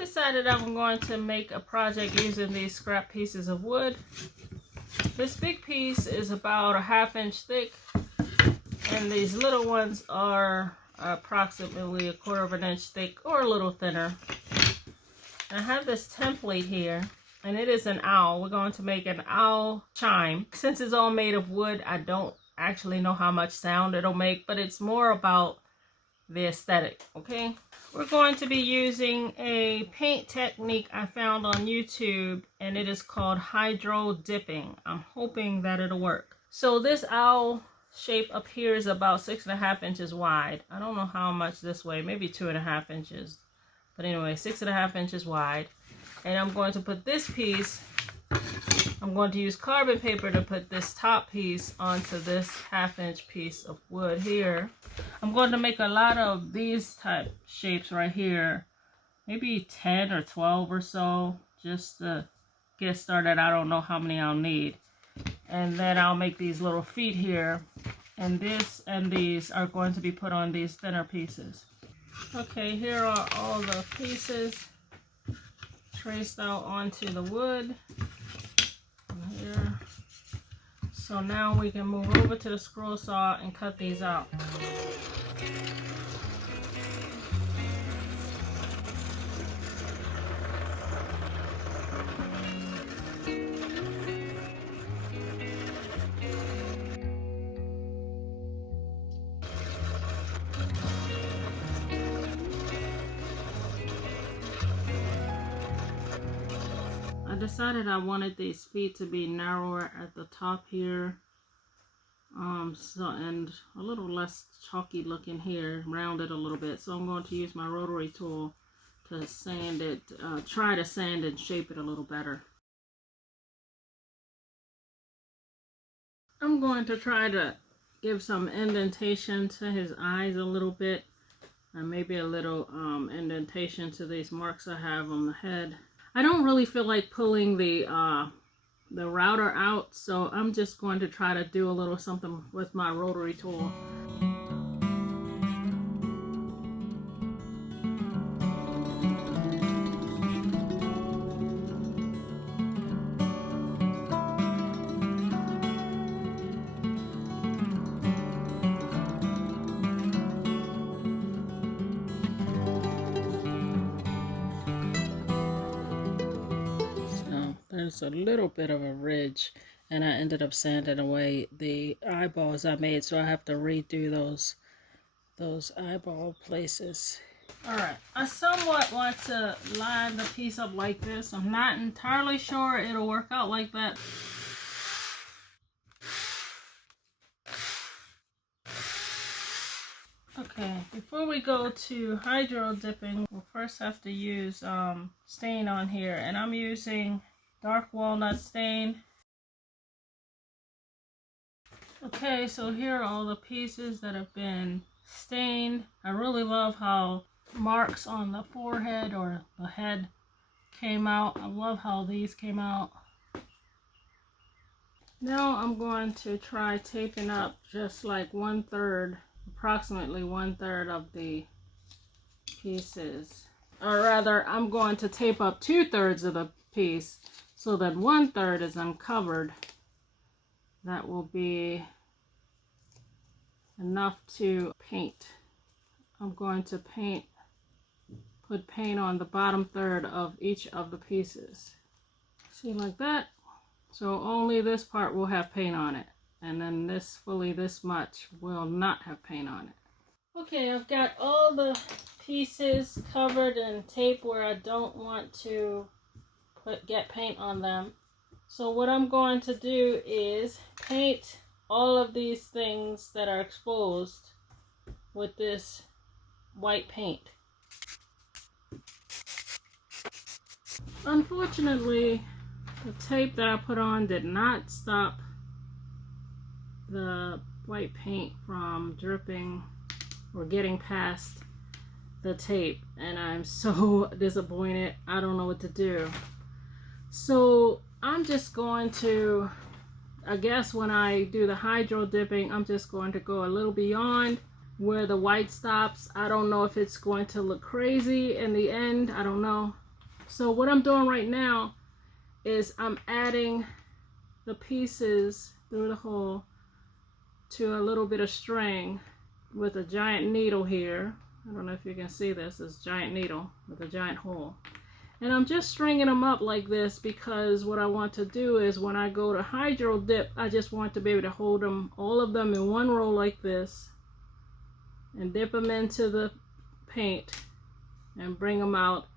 decided I'm going to make a project using these scrap pieces of wood. This big piece is about a 1/2 inch thick, and these little ones are approximately 1/4 inch thick or a little thinner. I have this template here, and it is an owl. We're going to make an owl chime. Since it's all made of wood, I don't actually know how much sound it'll make, but it's more about the aesthetic, okay? We're going to be using a paint technique I found on YouTube, and it is called hydro dipping. I'm hoping that it'll work. So this owl shape up here is about 6.5 inches wide. I don't know how much this way, maybe 2.5 inches. But anyway, 6.5 inches wide. And I'm going to put this piece, I'm going to use carbon paper to put this top piece onto this 1/2 inch piece of wood here. I'm going to make a lot of these type shapes right here. Maybe 10 or 12 or so, just to get started. I don't know how many I'll need. And then I'll make these little feet here. And this and these are going to be put on these thinner pieces. Okay, here are all the pieces traced out onto the wood. Here. So now we can move over to the scroll saw and cut these out. I decided I wanted these feet to be narrower at the top here, and a little less chalky looking here, rounded a little bit. So I'm going to use my rotary tool to sand it, try to sand and shape it a little better. I'm going to try to give some indentation to his eyes a little bit, and maybe a little indentation to these marks I have on the head. I don't really feel like pulling the router out, so I'm just going to try to do a little something with my rotary tool. There's a little bit of a ridge, and I ended up sanding away the eyeballs I made, so I have to redo those eyeball places. Alright, I somewhat want to line the piece up like this. I'm not entirely sure it'll work out like that. Okay, before we go to hydro dipping, we'll first have to use stain on here, and I'm using dark walnut stain. Okay, so here are all the pieces that have been stained. I really love how marks on the forehead or the head came out. I love how these came out. Now I'm going to try taping up just like 1/3, approximately 1/3 of the pieces. Or rather, I'm going to tape up 2/3 of the piece so that 1/3 is uncovered. That will be enough to paint. I'm going to put paint on the bottom third of each of the pieces. See, like that? So only this part will have paint on it, and then this much will not have paint on it. Okay, I've got all the pieces covered in tape where I don't want to get paint on them. So what I'm going to do is paint all of these things that are exposed with this white paint. Unfortunately, the tape that I put on did not stop the white paint from dripping or getting past the tape, and I'm so disappointed. I don't know what to do. So I'm just going to, I guess when I do the hydro dipping, I'm just going to go a little beyond where the white stops. I don't know if it's going to look crazy in the end. I don't know. So what I'm doing right now is I'm adding the pieces through the hole to a little bit of string with a giant needle here. I don't know if you can see this. It's a giant needle with a giant hole. And I'm just stringing them up like this because what I want to do is when I go to hydro dip, I just want to be able to hold them, all of them in one row like this, and dip them into the paint and bring them out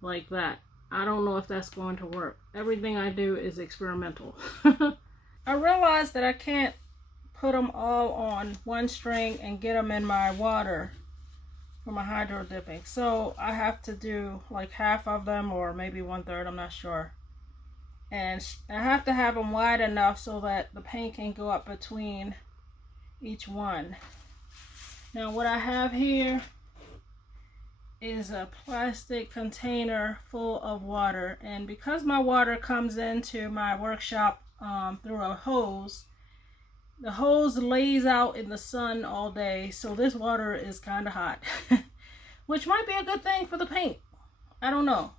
like that. I don't know if that's going to work. Everything I do is experimental. I realized that I can't put them all on one string and get them in my water for my hydro dipping. So I have to do like half of them or maybe 1/3, I'm not sure. And I have to have them wide enough so that the paint can go up between each one. Now what I have here is a plastic container full of water, and because my water comes into my workshop through a hose, the hose lays out in the sun all day, so this water is kind of hot. Which might be a good thing for the paint. I don't know.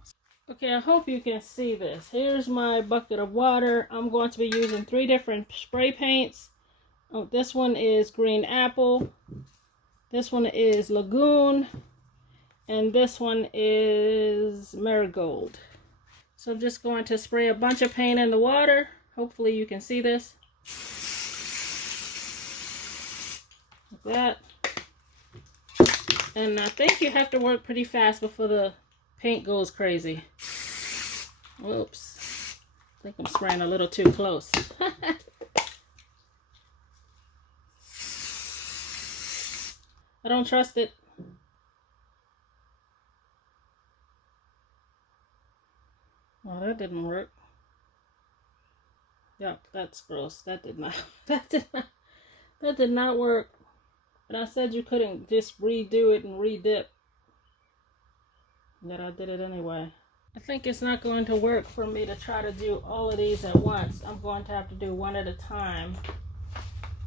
Okay, I hope you can see this. Here's my bucket of water. I'm going to be using 3 different spray paints. Oh, this one is Green Apple. This one is Lagoon. And this one is Marigold. So I'm just going to spray a bunch of paint in the water. Hopefully you can see this. Like that. And I think you have to work pretty fast before the paint goes crazy. Whoops. I think I'm spraying a little too close. I don't trust it. Well, that didn't work. Yep, that's gross. That did not work. But I said you couldn't just redo it and redip. Yet I did it anyway. I think it's not going to work for me to try to do all of these at once. I'm going to have to do one at a time.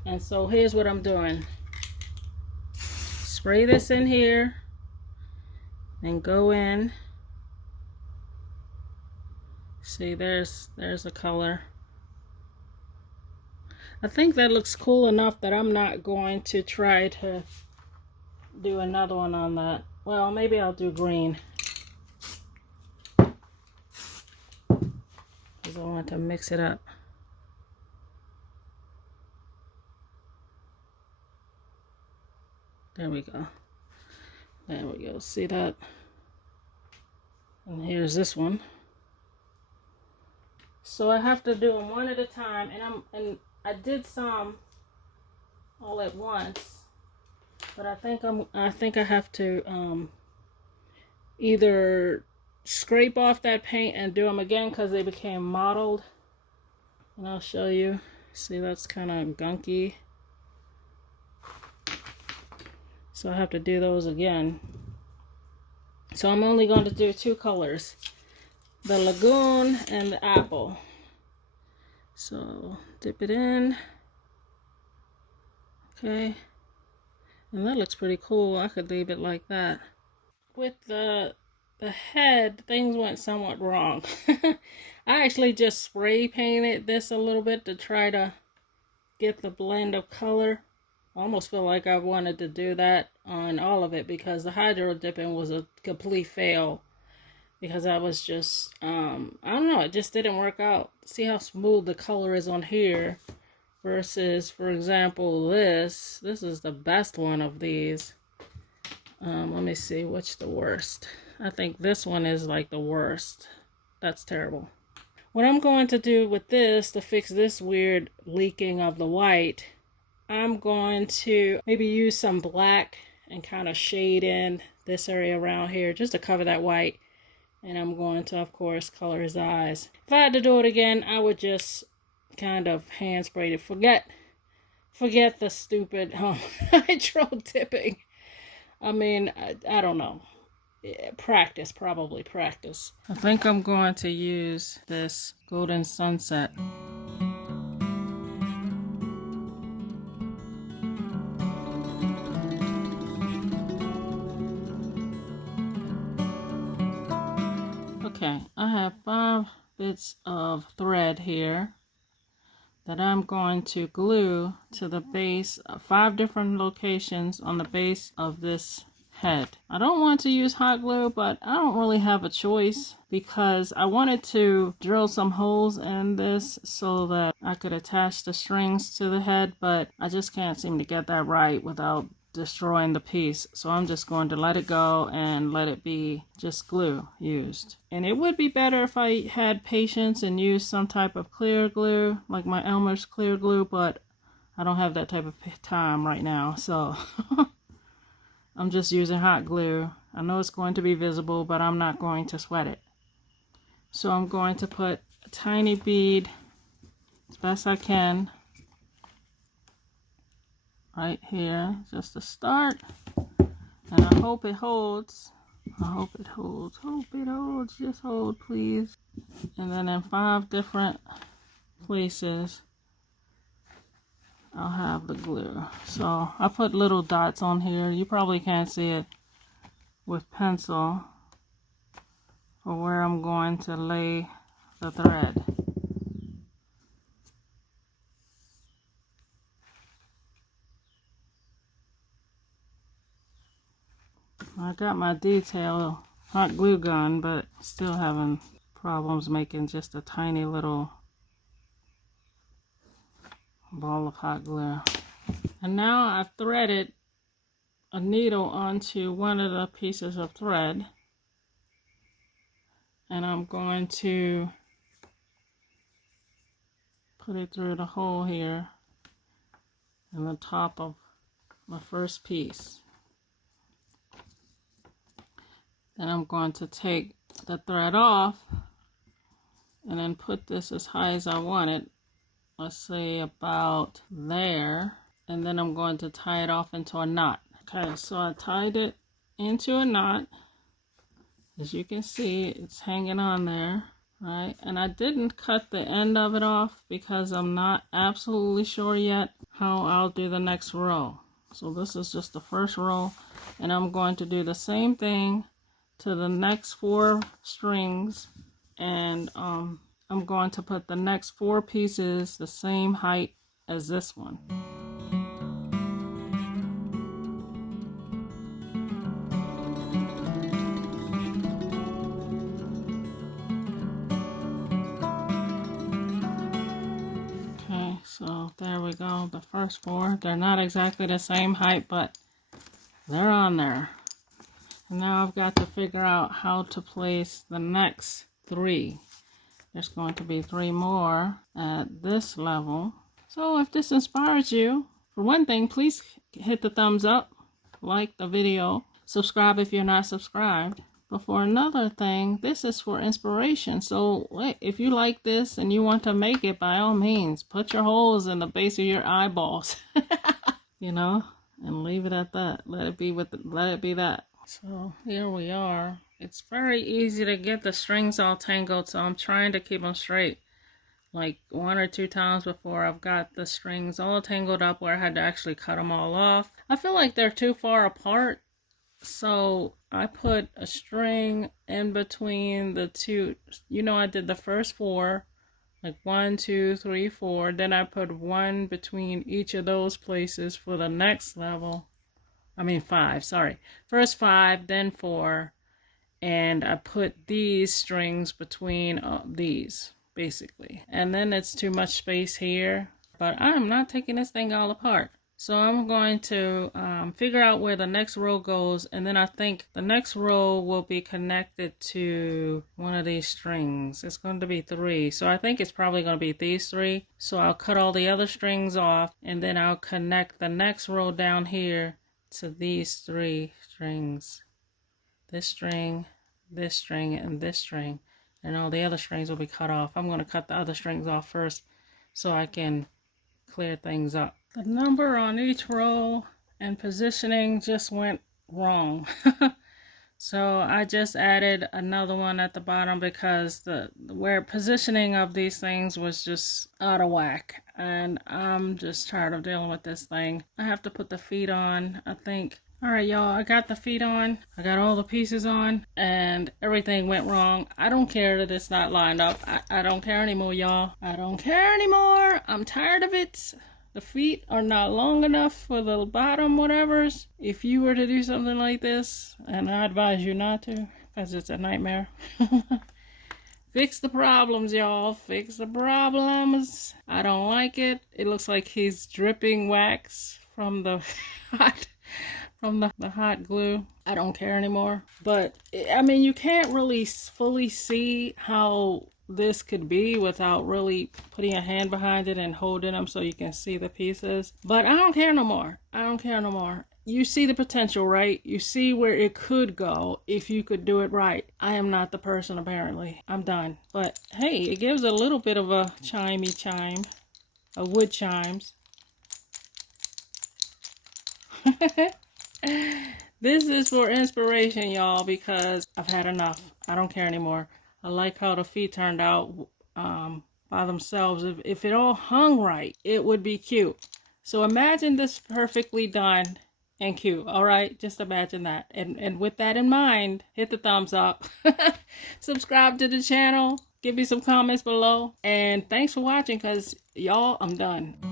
And so here's what I'm doing. Spray this in here. And go in. See, there's a color. I think that looks cool enough that I'm not going to try to do another one on that. Well, maybe I'll do green. Because I want to mix it up. There we go. There we go. See that? And here's this one. So I have to do them one at a time, and I did some all at once, but I think I have to either scrape off that paint and do them again because they became mottled. And I'll show you. See, that's kind of gunky. So I have to do those again. So I'm only going to do 2 colors. The Lagoon and the Apple. So dip it in. Okay. And that looks pretty cool. I could leave it like that. With the head, things went somewhat wrong. I actually just spray painted this a little bit to try to get the blend of color. I almost feel like I wanted to do that on all of it because the hydro dipping was a complete fail. Because I was just, I don't know, it just didn't work out. See how smooth the color is on here versus, for example, this. This is the best one of these. Let me see, which the worst. I think this one is like the worst. That's terrible. What I'm going to do with this to fix this weird leaking of the white, I'm going to maybe use some black and kind of shade in this area around here just to cover that white. And I'm going to, of course, color his eyes. If I had to do it again, I would just kind of hand spray it. Forget the stupid hydro dipping. I mean, I don't know. Practice, probably practice. I think I'm going to use this Golden Sunset. Okay, I have 5 bits of thread here that I'm going to glue to the base of 5 different locations on the base of this head. I don't want to use hot glue, but I don't really have a choice because I wanted to drill some holes in this so that I could attach the strings to the head, but I just can't seem to get that right without destroying the piece. So I'm just going to let it go and let it be just glue used. And it would be better if I had patience and used some type of clear glue, like my Elmer's clear glue, but I don't have that type of time right now, so I'm just using hot glue. I know it's going to be visible, but I'm not going to sweat it. So I'm going to put a tiny bead as best I can right here, just to start. And I hope it holds. I hope it holds. Hope it holds. Just hold, please. And then in 5 different places, I'll have the glue. So I put little dots on here. You probably can't see it with pencil for where I'm going to lay the thread. I got my detail hot glue gun, but still having problems making just a tiny little ball of hot glue. And now I've threaded a needle onto one of the pieces of thread, and I'm going to put it through the hole here in the top of my first piece. Then I'm going to take the thread off and then put this as high as I want it. Let's say about there. And then I'm going to tie it off into a knot. Okay, so I tied it into a knot. As you can see, it's hanging on there, right? And I didn't cut the end of it off because I'm not absolutely sure yet how I'll do the next row. So this is just the first row, and I'm going to do the same thing to the next 4 strings, and I'm going to put the next 4 pieces the same height as this one. Okay, so there we go, the first 4. They're not exactly the same height, but they're on there. And now I've got to figure out how to place the next 3. There's going to be 3 more at this level. So if this inspires you, for one thing, please hit the thumbs up, like the video, subscribe if you're not subscribed. But for another thing, this is for inspiration. So if you like this and you want to make it, by all means, put your holes in the base of your eyeballs, you know, and leave it at that. Let it be that. So here we are. It's very easy to get the strings all tangled, so I'm trying to keep them straight. Like 1 or 2 times before I've got the strings all tangled up where I had to actually cut them all off. I feel like they're too far apart, so I put a string in between the 2. You know, I did the first 4, like 1, 2, 3, 4. Then I put 1 between each of those places for the next level. I mean 5, sorry. First 5, then 4. And I put these strings between these, basically. And then it's too much space here. But I'm not taking this thing all apart. So I'm going to figure out where the next row goes. And then I think the next row will be connected to one of these strings. It's going to be 3. So I think it's probably going to be these 3. So I'll cut all the other strings off. And then I'll connect the next row down here to these 3 strings. This string, and this string, and all the other strings will be cut off. I'm going to cut the other strings off first so I can clear things up. The number on each row and positioning just went wrong. So I just added another one at the bottom because the positioning of these things was just out of whack, and I'm just tired of dealing with this thing. I have to put the feet on, I think. Alright, y'all, I got the feet on. I got all the pieces on, and everything went wrong. I don't care that it's not lined up. I don't care anymore, y'all. I don't care anymore. I'm tired of it. The feet are not long enough for the bottom whatevers. If you were to do something like this, and I advise you not to, because it's a nightmare. Fix the problems, y'all. Fix the problems. I don't like it. It looks like he's dripping wax from the hot... from the hot glue. I don't care anymore. But, I mean, you can't really fully see how this could be without really putting a hand behind it and holding them so you can see the pieces. But I don't care no more. I don't care no more. You see the potential, right? You see where it could go if you could do it right. I am not the person, apparently. I'm done. But, hey, it gives a little bit of a chimey chime. A wood chimes. This is for inspiration, y'all, because I've had enough. I don't care anymore. I like how the feet turned out by themselves. If it all hung right, it would be cute. So imagine this perfectly done and cute. All right, just imagine that. And with that in mind, hit the thumbs up. Subscribe to the channel. Give me some comments below. And thanks for watching, because y'all, I'm done.